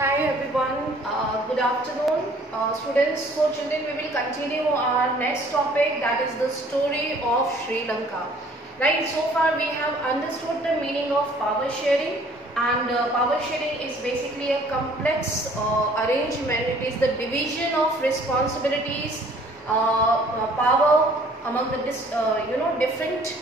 Hi everyone, good afternoon students. So children, we will continue our next topic, that is the story of Sri Lanka. Right, so far we have understood the meaning of power sharing, and power sharing is basically a complex arrangement. It is the division of responsibilities, power among the different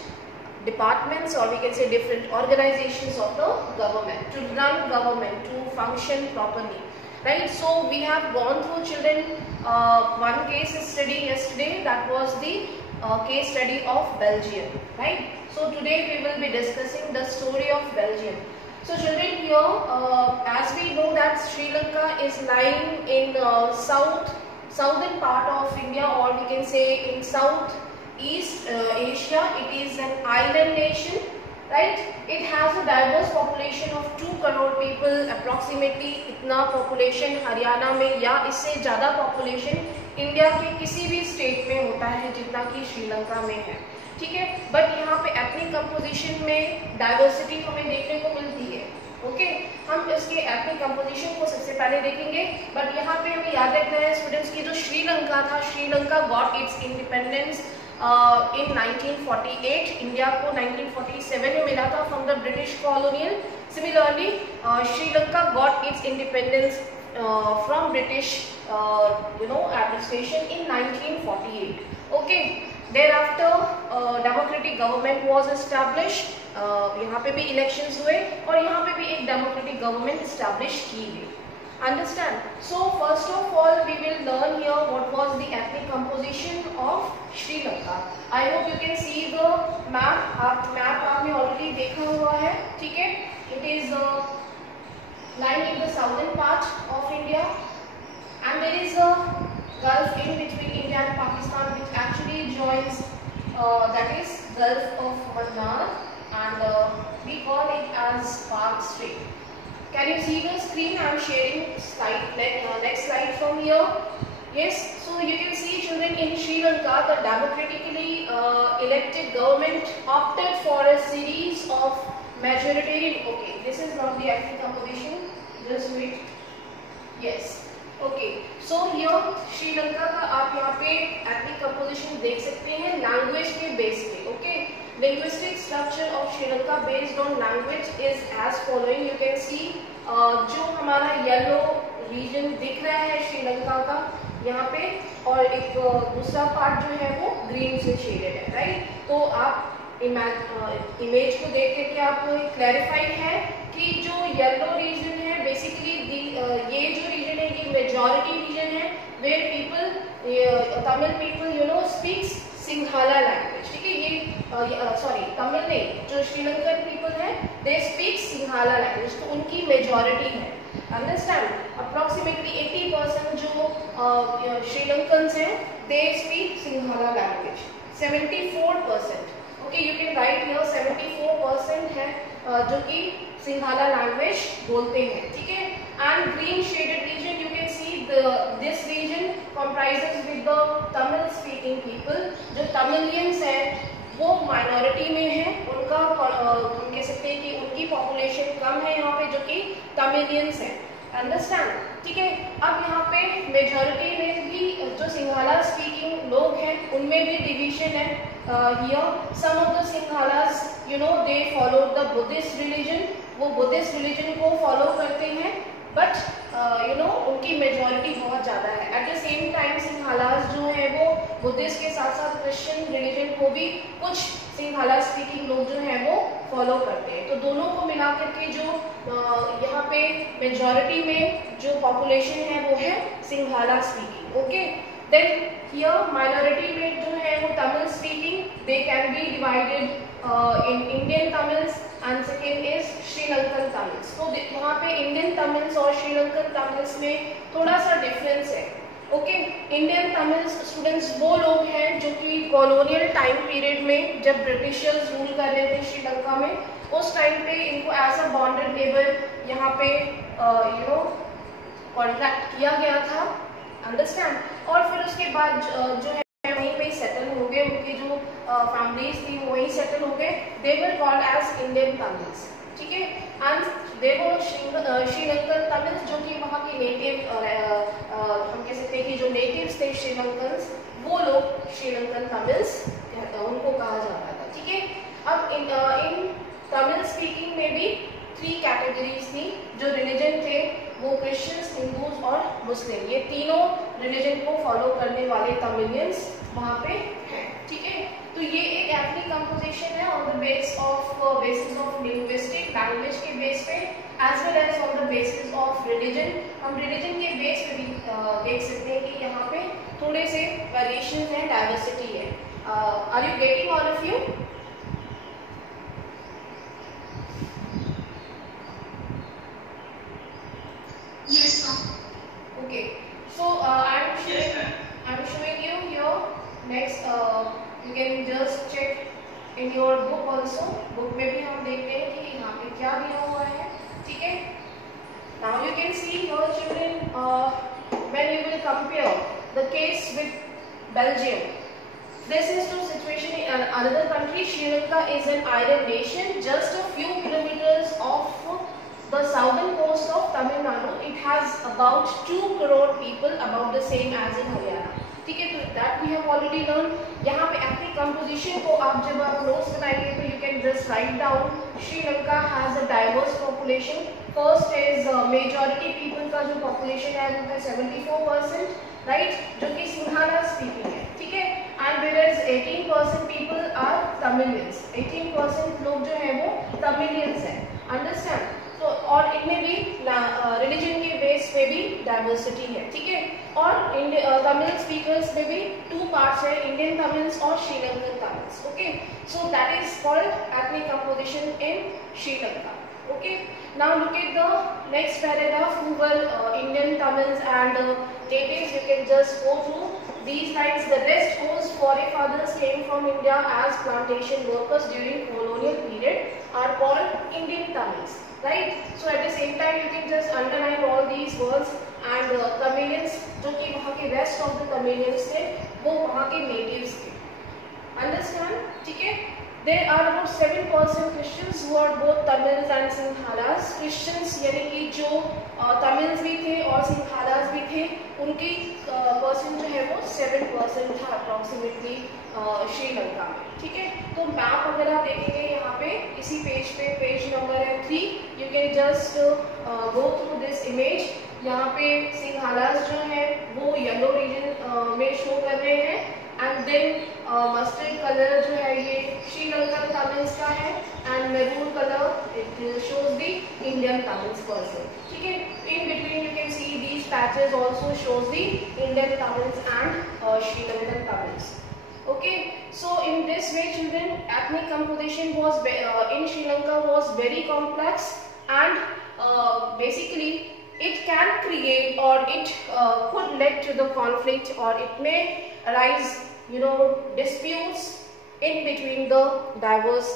departments, or we can say different organizations of the government, to run government, to function properly, right? So we have gone through, children, one case study yesterday, that was the case study of Belgium, right? So today we will be discussing the story of Belgium. So children, here as we know that Sri Lanka is lying in southern part of India, or we can say in East Asia. It is an island nation, right? It has a diverse population of 2 crore people approximately. इतना population Haryana में या इससे ज़्यादा population India के किसी भी state में होता है जितना कि श्रीलंका में है, ठीक है? बट यहाँ पे एथनिक कंपोजिशन में डाइवर्सिटी हमें देखने को मिलती है। ओके, हम इसके एथनिक कंपोजिशन को सबसे पहले देखेंगे, बट यहाँ पे हमें याद रखना है स्टूडेंट्स की जो श्रीलंका था, Sri Lanka got its independence in 1948. India को 1947 में मिला था from the British colonial. Similarly Sri Lanka got its independence from British administration in 1948. Okay, thereafter democratic government was established. यहाँ पे भी इलेक्शंस हुए और यहाँ पे भी एक डेमोक्रेटिक गवर्नमेंट एस्टैब्लिश की गई. Understand? So first of all we will learn here what was the ethnic composition of Sri Lanka. I hope you can see the map. map आपने already देखा हुआ है, ठीक है? It is lying in the southern part of India, and there is a gulf in between India and Pakistan, which actually joins, that is Gulf of Mannar, and we call it as Park Strait. Can you see the screen? I am sharing slide, next slide from here. Yes, so you can see, children, in Sri Lanka the democratically elected government opted for a series of majoritarian. Okay, this is not the ethnic composition, just wait. Yes, okay, so here Sri Lanka का आप यहाँ पे ethnic composition देख सकते हैं language के base पे. Okay, linguistic structure of Sri Lanka based on language is as following. You can see जो हमारा येलो रीजन दिख रहा है श्रीलंका का यहाँ पे, और एक दूसरा पार्ट जो है वो ग्रीन से शेडेड है, राइट? तो आप इमेज को देख करके आपको क्लैरिफाइड है कि जो येलो रीजन है बेसिकली ये जो रीजन है ये मेजॉरिटी रीजन है, where people Tamil people speaks Sinhala language, ठीक है? ये सॉरी तमिल नहीं, जो श्रीलंकन पीपल है दे स्पीक सिंघाला लैंग्वेज, तो उनकी मेजॉरिटी है. अंडरस्टैंड? अप्रोक्सीमेटली 80% जो श्रीलंकन्स हैं they speak Sinhala language. 74%, okay, you can write here 74% है जो कि सिंघाला लैंग्वेज बोलते हैं, ठीक है? And green shaded region, you can C this region comprises with the Tamil speaking people. जो तमिलियंस हैं वो माइनॉरिटी में है, उनका हम कह सकते हैं कि उनकी पॉपुलेशन कम है यहाँ पे जो कि तमिलियंस हैं. अंडरस्टैंड? ठीक है. अब यहाँ पे मेजॉरिटी में भी जो सिंघाला स्पीकिंग लोग हैं उनमें भी डिवीजन है. Here some of the Sinhalas they follow the Buddhist religion, वो बुद्धिस्ट रिलीजन को फॉलो करते हैं, बट उनकी मेजॉरिटी बहुत ज़्यादा है. At the same time Sinhalas जो है वो बुद्धिस्ट के साथ साथ क्रिश्चियन रिलीजन को भी कुछ सिंघाला स्पीकिंग लोग जो हैं वो फॉलो करते हैं. तो दोनों को मिला करके जो यहाँ पे मेजॉरिटी में जो पॉपुलेशन है वो है Sinhala speaking. Okay, then here minority में जो है वो Tamil speaking, they can be divided in Indian Tamils and second is Sri Lankan Tamils. तो वहाँ पे Indian Tamils और Sri Lankan Tamils में थोड़ा सा डिफरेंस है. ओके, इंडियन तमिल्स स्टूडेंट्स वो लोग हैं जो कि कॉलोनियल टाइम पीरियड में जब ब्रिटिशर्स रूल कर रहे थे श्रीलंका में, उस टाइम पे इनको एज अ बॉन्डेड लेबर यहाँ पे कॉन्ट्रैक्ट किया गया था. अंडरस्टैंड? और फिर उसके बाद जो है वहीं पे सेटल हो गए, उनकी जो फैमिलीज थी वो वहीं सेटल हो गए. They were called as Indian Tamils, ठीक है? एंड दे वो श्रीलंकन तमिल्स, जो कि वहाँ के नेटिव हम कह सकते हैं कि जो नेटिव्स थे श्रीलंकन्स, वो लोग श्रीलंकन तमिल्स उनको कहा जाता था। ठीक है, अब इन तमिल स्पीकिंग में भी 3 कैटेगरीज थी। जो रिलीजन थे वो क्रिश्चियंस, हिंदूज और मुस्लिम, ये तीनों रिलीजन को फॉलो करने वाले तमिलियंस वहाँ पे हैं। ठीक है, तो ये एक एथनिक कंपोजिशन है on the basis of linguistic, language के बेस पे, as well as on the basis of religion. हम रिलीजन के बेस पे भी देख सकते हैं कि यहाँ पे थोड़े से वेरिएशन है, डाइवर्सिटी है। Are you getting all of you? Yes, ma'am. Okay, so I'm showing you here. Next, you can just check in your book also. Book में भी हम देखते हैं कि यहाँ पे क्या दिया हुआ है। ठीक है, now you can see your children when you will compare the case with Belgium. This is the situation in another country. Sri Lanka is an island nation just a few kilometers off the southern coast of Tamil Nadu. It has about 2 crore people, about the same as in Haryana. ठीक है, तो that we have already learned. यहाँ पे ethnic composition को आप जब आप notes बनाएंगे तो you can just write down Sri Lanka has a diverse population. First is majority people का जो population है वो है 74%, right? जो कि Sinhala speaking है। ठीक है, and whereas 18% people are Tamilians. 18% लोग जो है वो Tamilians हैं। Understand? तो और इनमें भी रिलीजन के बेस पे भी डाइवर्सिटी है। ठीक है, और तमिल स्पीकर्स में भी 2 पार्ट्स है, इंडियन तमिल्स और Sri Lankan Tamils. Okay, so that is called ethnic composition in Sri Lanka. Okay, now look at the next paragraph. Who were Indian Tamils and natives, you can just go through these lines. The rest whose forefathers came from India as plantation workers during colonial period are called Indian Tamils. Right? So at the same time you can just underline all these words and Tamilians जो कि वहाँ के rest of the Tamilians थे वो वहाँ के natives थे। Understand? ठीक है? There are about 7% Christians who are both Tamils and Sinhalas. Christians यानी कि जो Tamils भी थे और Sinhalas भी थे, उनकी परसेंट जो है वो 7% था अप्रॉक्सीमेटली श्रीलंका में। ठीक है, तो मैप अगर आप देखेंगे यहाँ पे इसी पेज पे, पेज नंबर है 3, you can just go through this image. यहाँ पे सिंहालास जो है वो येलो रीजन में शो कर रहे हैं, एंड देन मस्टर्ड कलर जो है ये श्रीलंकन तमिल्स का है, and maroon colour it shows the Indian Tamils person. ठीक है, in between you can see these patches also shows the Indian Tamils and Sri Lankan Tamils. Okay, so in this way children, ethnic composition was in Sri Lanka was very complex, and basically it can create or it could lead to the conflict, or it may arise disputes in between the diverse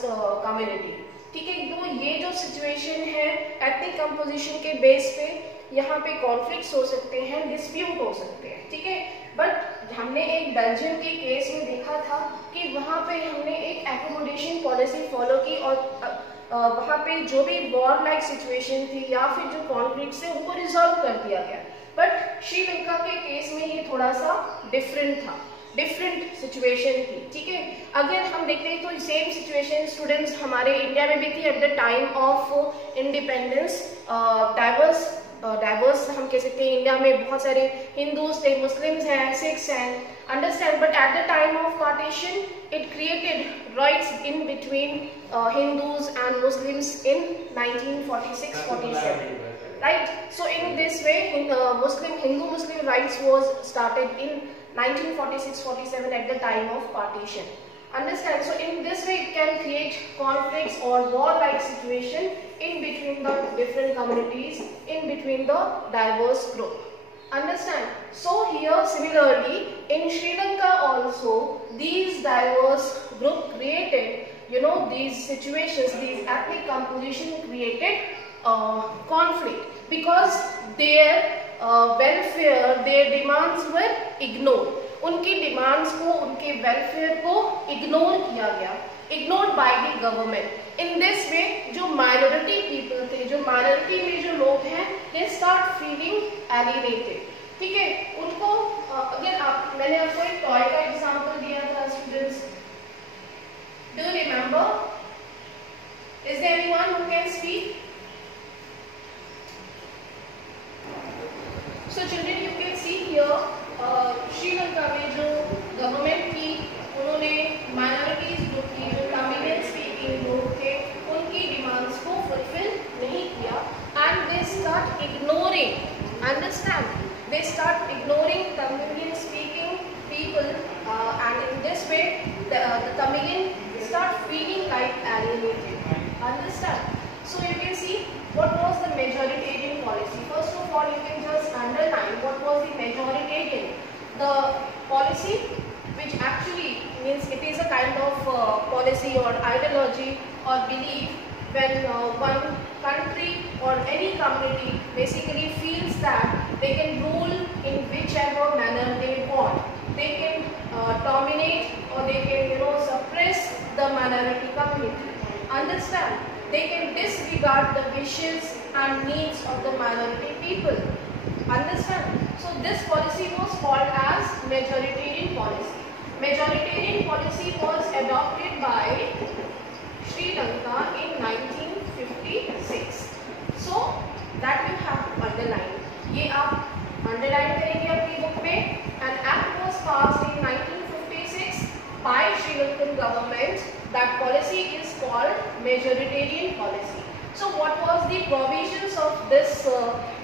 community. ठीक है, तो ये जो situation है ethnic composition के base पे, यहाँ पे कॉन्फ्लिक्ट्स हो सकते हैं, डिस्प्यूट हो सकते हैं। ठीक है, बट हमने एक बेल्जियम के केस में देखा था कि वहाँ पे हमने एक एकोमोडेशन पॉलिसी फॉलो की, और वहाँ पे जो भी वॉर लाइक सिचुएशन थी या फिर जो कॉन्फ्लिक्ट्स थे उनको रिजॉल्व कर दिया गया। बट श्रीलंका के केस में ये थोड़ा सा डिफरेंट था, डिफरेंट सिचुएशन थी। ठीक है, अगर हम देखते हैं तो सेम सिचुएशन स्टूडेंट्स हमारे इंडिया में भी थी at the time of independence. Diverse हम कह सकते हैं, इंडिया में बहुत सारे हिंदूज थे, मुस्लिम्स हैं, सिख्स हैं, understand, but at the time of partition it created rights in between Hindus and Muslims in 1946-47, right? So in this way Hindu-Muslim rights was started in 1946-47 at the time of partition. Understand? So in this way it can create conflicts or war-like situation in between the different communities, in between the diverse group. Understand? So here similarly in Sri Lanka also these diverse group created these situations, these ethnic composition created conflict because their welfare, their demands were ignored. उनकी demands को, उनके welfare को ignore किया गया, ignored by the government. In this way जो minority people थे, जो minority start feeling alienated. ठीक है, उनको अगर मैंने आपको एक टॉय का एग्जांपल दिया था students, do you remember? Is there anyone who can speak? So children, you can see here Sri Lanka में जो गवर्नमेंट थी उन्होंने माइनॉरिटीज ग्रुप की, जो तमिलियन स्पीकिंग लोग थे, उनकी डिमांड्स को फुलफिल नहीं किया and they start ignoring, understand, they start ignoring Tamilian speaking people and in this way the Tamilian start feeling like alienated, understand? So you can see what was the majoritarian policy. First of all, you can just underline what was the majoritarian, the policy which actually means it is a kind of policy or ideology or belief when one country or any community basically feels that they can rule in whichever manner they want. They can dominate or they can suppress the minority community. Understand? They can disregard the wishes and needs of the minority people. Understand? So this policy was called as majoritarian policy. Majoritarian policy was adopted by Sri Lanka in 1956. So that you have to underline. ये आप underline करेंगे अपनी book में. An act was passed in 1956 by Sri Lankan government. That policy is called majoritarian policy. So what was the provisions of this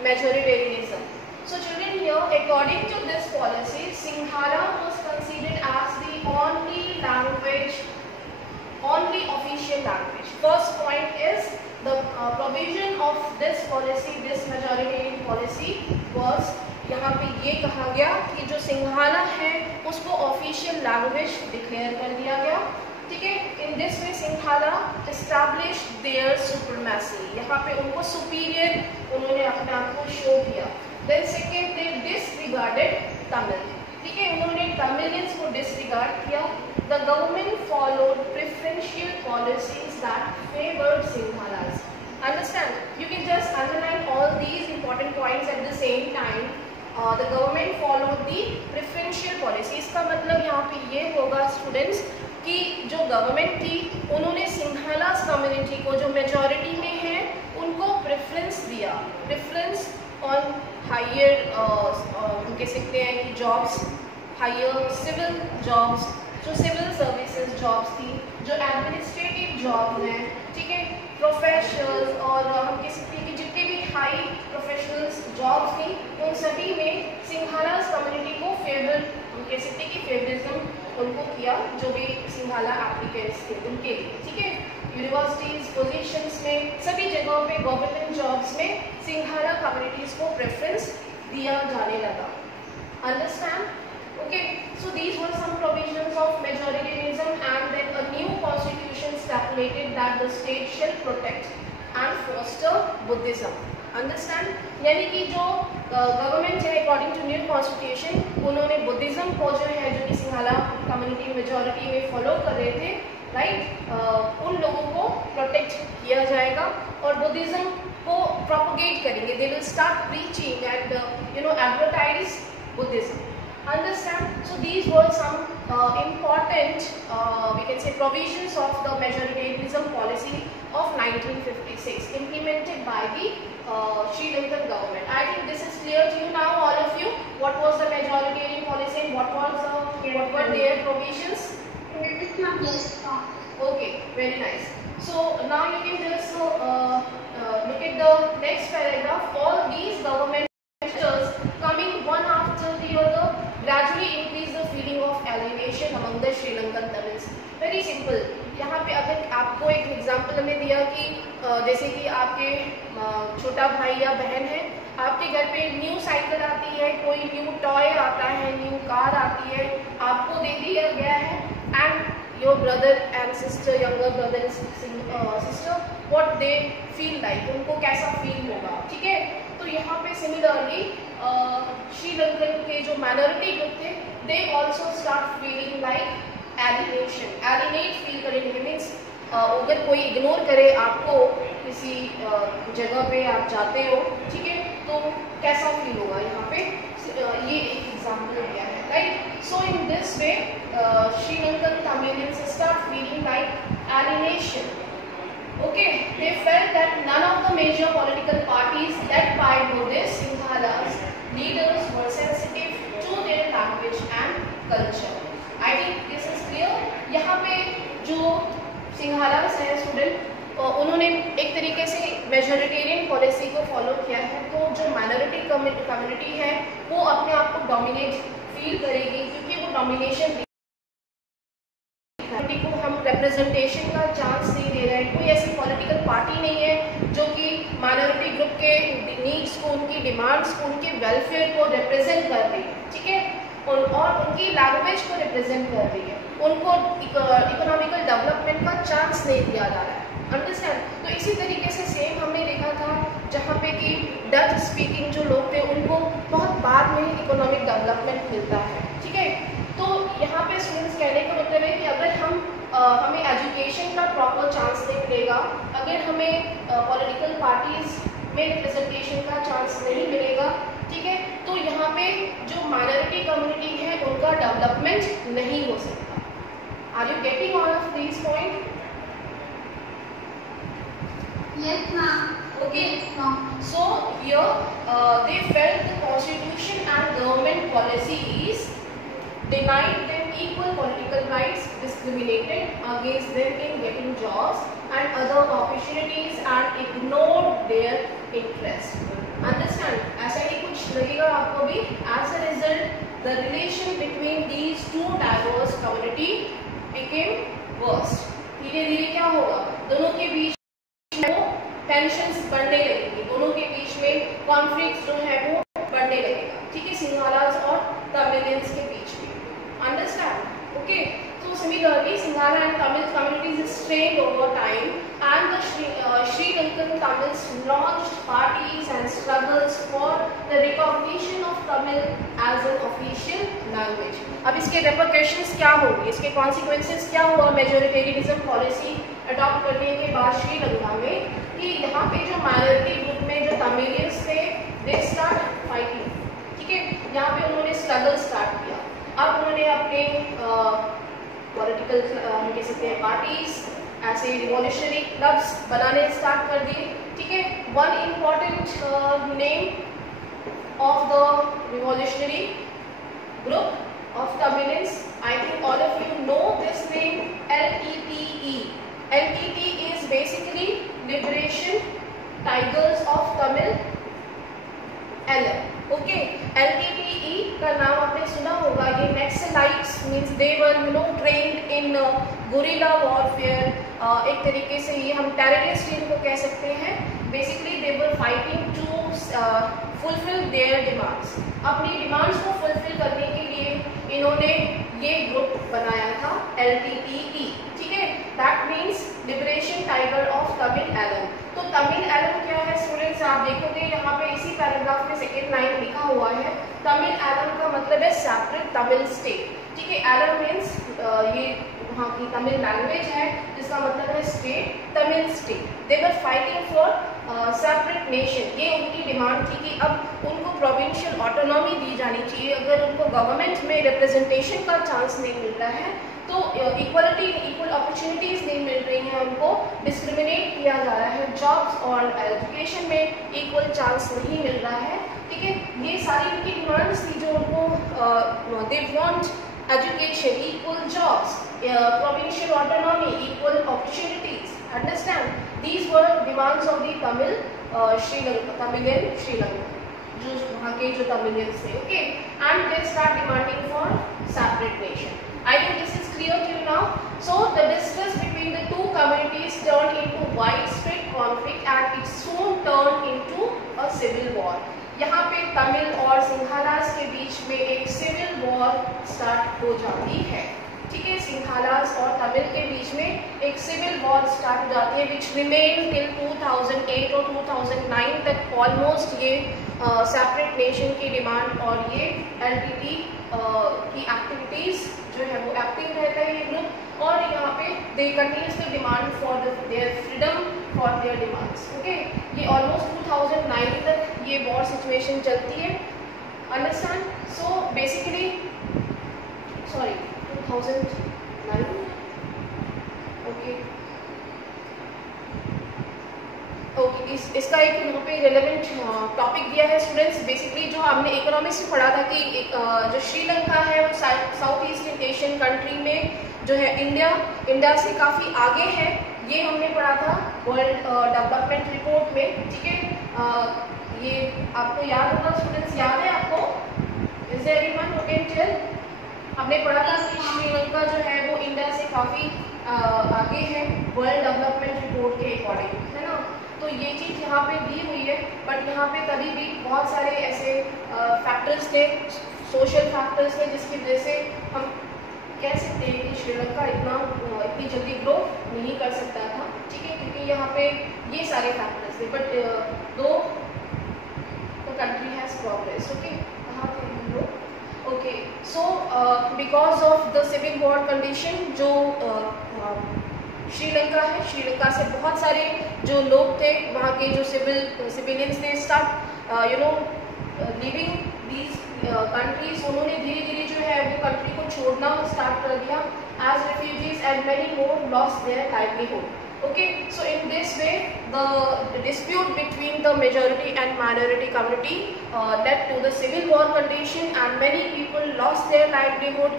majoritarianism? So children, here according to this policy, Sinhala was considered as the only language, only official language. First point is the provision of this policy, this majoritarian policy was, यहाँ पे ये कहा गया कि जो सिंघाला है उसको official language declare कर दिया गया. ठीक है, in this way Sinhala establish there supremacy, यहाँ पे उनको सुपीरियर उन्होंने अपने आप को शो किया. देन सेकेंड, दे डिसरिगार्डेड तमिल. ठीक है, उन्होंने तमिलियंस को डिसरिगार्ड किया. The government followed preferential policies that favored Sinhalas. Understand? You can just underline all these important points at the same time. The government followed the preferential policy. इसका मतलब यहाँ पे ये होगा स्टूडेंट्स कि जो गवर्नमेंट थी उन्होंने सिंघालास कम्युनिटी को जो मेजॉरिटी में है उनको प्रेफरेंस दिया. प्रेफरेंस ऑन हायर कह सकते हैं कि जॉब्स, हायर सिविल जॉब्स, जो सिविल सर्विसेज जॉब्स थी, जो एडमिनिस्ट्रेटिव जॉब हैं, ठीक है, प्रोफेशनल्स और हम कह सकते हैं कि जितने भी हाई प्रोफेशनल्स जॉब्स थी उन सभी में सिंघालास कम्युनिटी को फेवर, हम कह सकते हैं कि फेवरिज्म उनको किया, जो भी सिंघाला एप्लीकेंट्स थे उनके लिए. ठीक है, यूनिवर्सिटीज, पोजीशंस में, सभी जगहों पे गवर्नमेंट जॉब्स में सिंघाला कम्युनिटीज को प्रेफरेंस दिया जाने लगा. Understand? Okay, so these were some provisions of majoritarianism, and then a new constitution stipulated that the state shall protect and foster Buddhism. Understand? यानी कि जो गवर्नमेंट है अकॉर्डिंग टू न्यू कॉन्स्टिट्यूशन उन्होंने Buddhism को जो है, जो कि सिंघाला कम्युनिटी मेजॉरिटी में फॉलो कर रहे थे, राइट, उन लोगों को प्रोटेक्ट किया जाएगा और बुद्धिज्म को प्रोपोगेट करेंगे. They will start preaching and advertise Buddhism. Understand? So these were some important, we can say, provisions of the majoritarianism policy of 1956 implemented by the Sri Lankan government. I think this is clear to you now, all of you. What was the majoritarian policy and what were their provisions? Yes. Okay, very nice. So now you can just look at the next paragraph. All these government measures coming one after the other gradually increase the feeling of alienation among the Sri Lankan Tamils. Very simple. यहाँ पे अगर आपको एक example हमने दिया कि जैसे कि आपके छोटा भाई या बहन है, आपके घर पे न्यू साइकिल आती है, कोई न्यू टॉय आता है, न्यू कार आती है, आपको दे दिया गया है, and your brother and sister, younger brother sister, what they feel like, उनको कैसा फील होगा. ठीक है, तो यहाँ पे सिमिलरली श्रीलंकन के जो माइनॉरिटी ग्रुप थे, they also start feeling like alienation. एलिनेट feel करेंगे मीन्स अगर कोई इग्नोर करे आपको, किसी जगह पे आप जाते हो, ठीक है, तो कैसा फील होगा यहाँ पे, ये एक एग्जाम्पल दिया है, right. So in this way Sri Lankan Tamilians start feeling like alienation. Okay, they felt that none of the major political parties led by Buddhist Singhala's leaders were sensitive to their language and culture. I think this is clear. यहाँ पे जो सिंघालास है student, उन्होंने एक तरीके से majoritarian policy को follow किया है, तो जो माइनॉरिटी कम्युनिटी है वो अपने आप को डोमिनेट फील करेगी, क्योंकि वो डोमिनेशन को हम रिप्रेजेंटेशन का चांस नहीं दे रहे हैं. कोई ऐसी पॉलिटिकल पार्टी नहीं है जो कि माइनॉरिटी ग्रुप के नीड्स को, उनकी डिमांड्स को, उनके वेलफेयर को रिप्रेजेंट कर रही है, ठीक है, और उनकी लैंग्वेज को रिप्रेजेंट कर रही है, उनको इकोनॉमिकल डेवलपमेंट का चांस नहीं दिया जा रहा है. अंडरस्टैंड. तो इसी तरीके से सेम हमने देखा था जहाँ पे कि डच स्पीकिंग जो लोग थे उनको बहुत बाद में इकोनॉमिक डेवलपमेंट मिलता है, ठीक है. तो यहाँ पे स्टूडेंट्स कहने का मतलब है कि अगर हमें एजुकेशन का प्रॉपर चांस नहीं मिलेगा, अगर हमें पॉलिटिकल पार्टीज में रिप्रेजेंटेशन का चांस नहीं मिलेगा, ठीक है, तो यहाँ पे जो माइनॉरिटी कम्युनिटी है उनका डेवलपमेंट नहीं हो सकता. Are you getting all of these point? Yes, ma'am. Okay. So here they felt the constitution and government policies denied them equal political rights, discriminated against them in getting jobs and other opportunities and ignored their interest. Understand? ऐसा ही कुछ लगेगा आपको भी. As a result, the relation between these two diverse community became worse. धीरे धीरे क्या होगा, दोनों के बीच टेंशन्स बढ़ने लगेंगी, दोनों के बीच में कॉन्फ्लिक्ट जो है वो बढ़ने लगेगा, ठीक है, सिंघालास और तमिलियंस के बीच में. अंडरस्टैंड? ओके. तो similarly Sinhala and Tamil communities strained over time and the Sri Lankan Tamils launched parties and struggles for the recognition of Tamil as an official language. अब इसके repercussions क्या होंगे, इसके consequences क्या हुआ मेजोरिटेरियनिज्म पॉलिसी अडॉप्ट करने के बाद श्रीलंका में, कि यहाँ पे जो माइनॉरिटी ग्रुप में जो तमिलियंस थे दे स्टार्ट फाइटिंग, ठीक है, यहाँ पे उन्होंने स्ट्रगल स्टार्ट किया. अब उन्होंने अपने पॉलिटिकल हम कह सकते हैं पार्टीज, ऐसे रिवॉल्यूशनरी क्लब्स बनाने स्टार्ट कर दिए, ठीक है. One important name of the revolutionary group of Tamilians, I think all of you know this name, LTTE. LTTE is basically Liberation Tigers of Tamil LM. Okay, LTTE का नाम आपने सुना होगा. ये Naxalites means they were trained in guerrilla warfare. एक तरीके से ये हम टेररिस्ट इनको कह सकते हैं. Basically they were fighting to fulfill their demands. अपनी डिमांड्स को फुलफिल करने के लिए इन्होंने ये ग्रुप बनाया था LTTE, ठीक है. That means liberation tiger of Tamil Eelam. तो तमिल एलम क्या है स्टूडेंट्स, आप देखोगे यहाँ पे इसी पैराग्राफ में सेकेंड लाइन लिखा हुआ है. तमिल एलम का मतलब है सेपरेट तमिल स्टेट, ठीक है. एलम मीन्स ये वहाँ की तमिल लैंग्वेज है जिसका मतलब है state, Tamil state. They were fighting for separate nation. ये उनकी डिमांड थी कि अब उनको प्रोविंशियल ऑटोनॉमी दी जानी चाहिए. अगर उनको गवर्नमेंट में रिप्रेजेंटेशन का चांस नहीं मिल रहा है, तो इक्वलिटी, इक्वल अपॉर्चुनिटीज नहीं मिल रही हैं, उनको डिस्क्रिमिनेट किया जा रहा है, जॉब्स और एजुकेशन में इक्वल चांस नहीं मिल रहा है, ठीक है. ये सारी उनकी डिमांड्स थी जो उनको they want education, equal jobs, provincial autonomy, equal opportunities. Understand? These were demands of the Tamil Sri Lanka, Tamilian Sri Lanka, जो वहाँ के जो Tamilians थे, okay, and they start demanding for separate nation. I think this is clear to you now. So the distrust between the two communities turned into widespread conflict and it soon turned into a civil war. यहाँ पे तमिल और सिंघालास के बीच में एक civil war start हो जाती है, ठीक है. सिंघालास और तमिल के बीच में एक सिविल वॉर स्टार्ट हो जाती है विच रिमेन टिल 2008 और 2009 तक. ऑलमोस्ट ये सेपरेट नेशन की डिमांड और ये LTT की एक्टिविटीज जो है वो एक्टिव रहता है ये ग्रुप. और यहाँ पे they continuously demand for their freedom for their demands, okay. ये ऑलमोस्ट 2009 तक ये वॉर सिचुएशन सिचुएशन चलती है, understand. So basically 2009, okay okay, इसका एक यहाँ पे रिलेवेंट टॉपिक दिया है स्टूडेंट्स। बेसिकली जो हमने इकोनॉमिक्स में पढ़ा था कि जो श्रीलंका है वो साउथ ईस्ट एशियन कंट्री में जो है इंडिया से काफ़ी आगे है, ये हमने पढ़ा था वर्ल्ड डेवलपमेंट रिपोर्ट में, ठीक है। ये आपको याद होगा स्टूडेंट्स, याद है आपको? Is there everyone who can tell? हमने पढ़ा था कि श्रीलंका जो है वो इंडिया से काफ़ी आगे है वर्ल्ड डेवलपमेंट रिपोर्ट के अकॉर्डिंग, है ना। तो ये चीज़ यहाँ पे दी हुई है, बट यहाँ पे तभी भी बहुत सारे ऐसे फैक्टर्स थे, सोशल फैक्टर्स थे, जिसकी वजह से हम कह सकते हैं कि श्रीलंका इतनी जल्दी ग्रो नहीं कर सकता था, ठीक है, क्योंकि यहाँ पे ये सारे फैक्टर्स थे। But though the country has progress, okay. कहाँ थे हम लोग? Okay, so because of the civil war condition, जो श्रीलंका है, श्रीलंका से बहुत सारे जो लोग थे वहाँ के जो सिविलियंस थे स्टार्ट लिविंग दीज कंट्रीज, उन्होंने धीरे धीरे जो है वो कंट्री को छोड़ना स्टार्ट कर दिया as refugees, and many more lost their livelihood. Okay, so in this way the dispute between the majority and minority community led to the civil war condition, and many people lost their livelihood.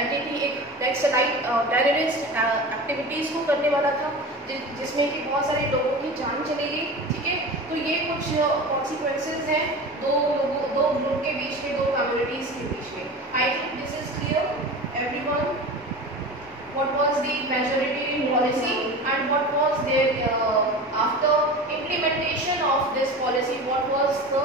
Entity एक naxalite terrorist activities को करने वाला था, जिसमें कि बहुत सारे लोगों की जान चली गई, ठीक है। तो ये कुछ कॉन्सिक्वेंसेज हैं दो ग्रुप के बीच में, दो कम्युनिटीज के बीच में। I think this is clear everyone. What was the majority policy and what was their after implementation of this policy, what was the